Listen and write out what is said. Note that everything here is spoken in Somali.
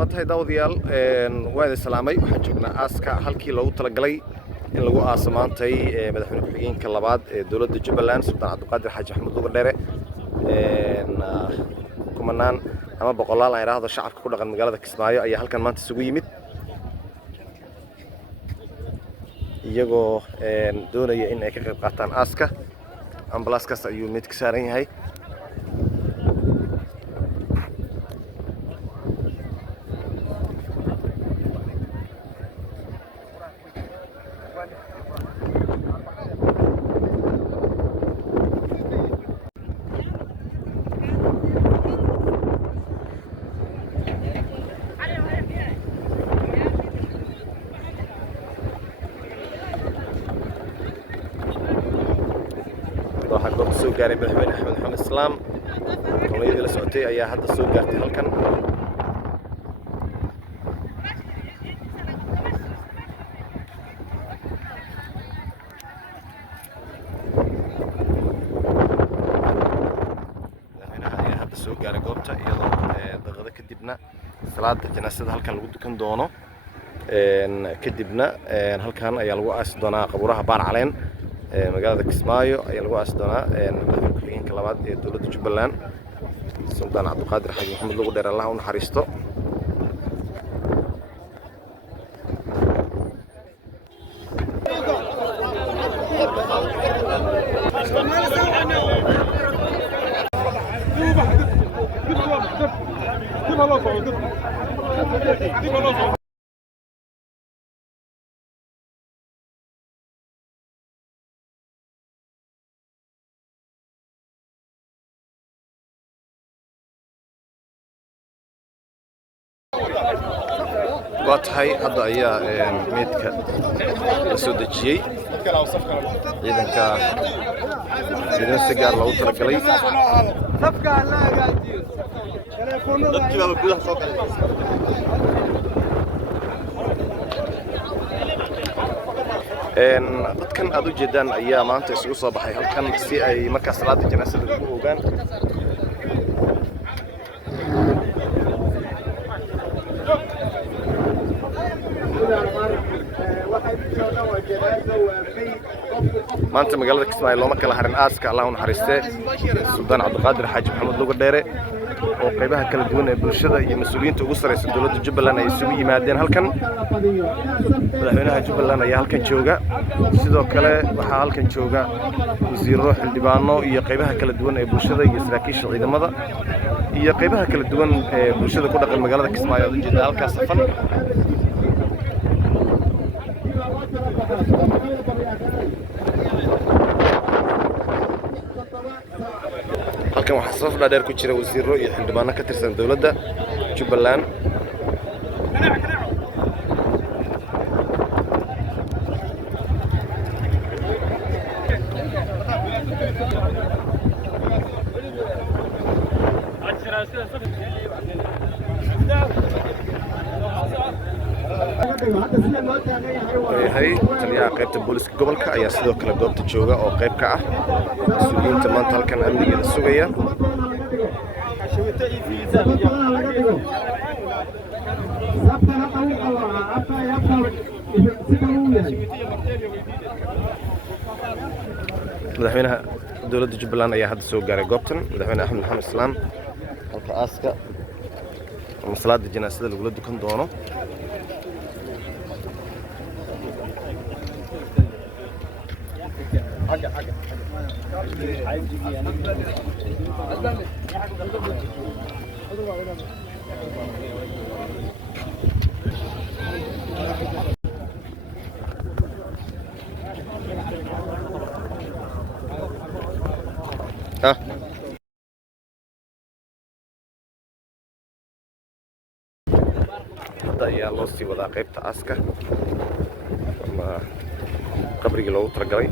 واتهاي داوديال وادي سلامي waxaan joognaa aaska halkii loogu talagalay in lagu aaso maantay madaxweyne ku-xigeenka labaad ee dawladda Jubbaland Sultan Cabdiqaadir Xaaji Maxamed Luga Dheere kumanaan ama boqolaal ay raahdo shacabka ku dhaqan magaalada Kismaayo ayaa halkan maanta isugu yimid iyagoo doonaya in ay ka qayb qaataan aaska ambulance-kaas ayuu mid ka saaran yahay waxaa goobta soo gaaray madaxweyne Axmed Maxamed Islaam qoladii la socotay ayaa hadda soo gaartay halkan madaxweynaha ayaa hadda soo gaaray goobta iyadoo daqiiqado kadibna salaada janaasada halkan lagu dukan doono kadibna halkan ayaa lagu aasi doonaa qabuuraha Baar Caleen magaalada Kismaayo ayaa lagu aasi doonaa madaxweyne ku-xigeenka labaad ee dawladda Jubbaland Sultan Cabdiqaadir Xaaji Maxamed Luga Dheere Allah u naxariisto واتهاي هذا أيها ميتك السود الجي إذا كإذا سجار لو ترك لي صفقة لا قاعدين dadkan aad u jeedaan ayaa maanta isugu soo baxay halkan si ay markaa salaada janaasada ugu ogaan maanta magaalada Kismaayo looma kala harin aaska Allah u naxariistay Sultan Cabdiqaadir Xaaji Maxamed Luga Dheere oo qaybaha kala duwan ee bulshada iyo mas'uuliyiinta ugu sareysa dawladda Jubbaland ay isugu yimaadeen halkan madaxweynaha Jubbaland ayaa halkan jooga sidoo kale waxaa halkan jooga wasiirro xildhibaano iyo qaybaha kala duwan ee bulshada iyo saraakiisha ciidamada iyo qaybaha kala duwan ee bulshada ku dhaqan magaalada Kismaayo oo jeeda halkaas safan halkan waxaa safaf dhaadheer ku jira wasiirro iyo xildhibaano ka tirsan dawladda Jubbaland هاي تليها قيبت بوليس gobolka ayaa sidoo kale goobta jooga oo qayb ka ah mas'uuliyiinta maanta halkan amniga sugaya madaxweynaha dawladda Jubbaland ayaa hadda soo gaaray goobtan madaxweyne Axmed Maxamed Islaam halka aaska ama salaada janaasada lagu dukan doono hadda ayaa loo sii wadaa qaybta aaska ama qabrigii loogu talagalay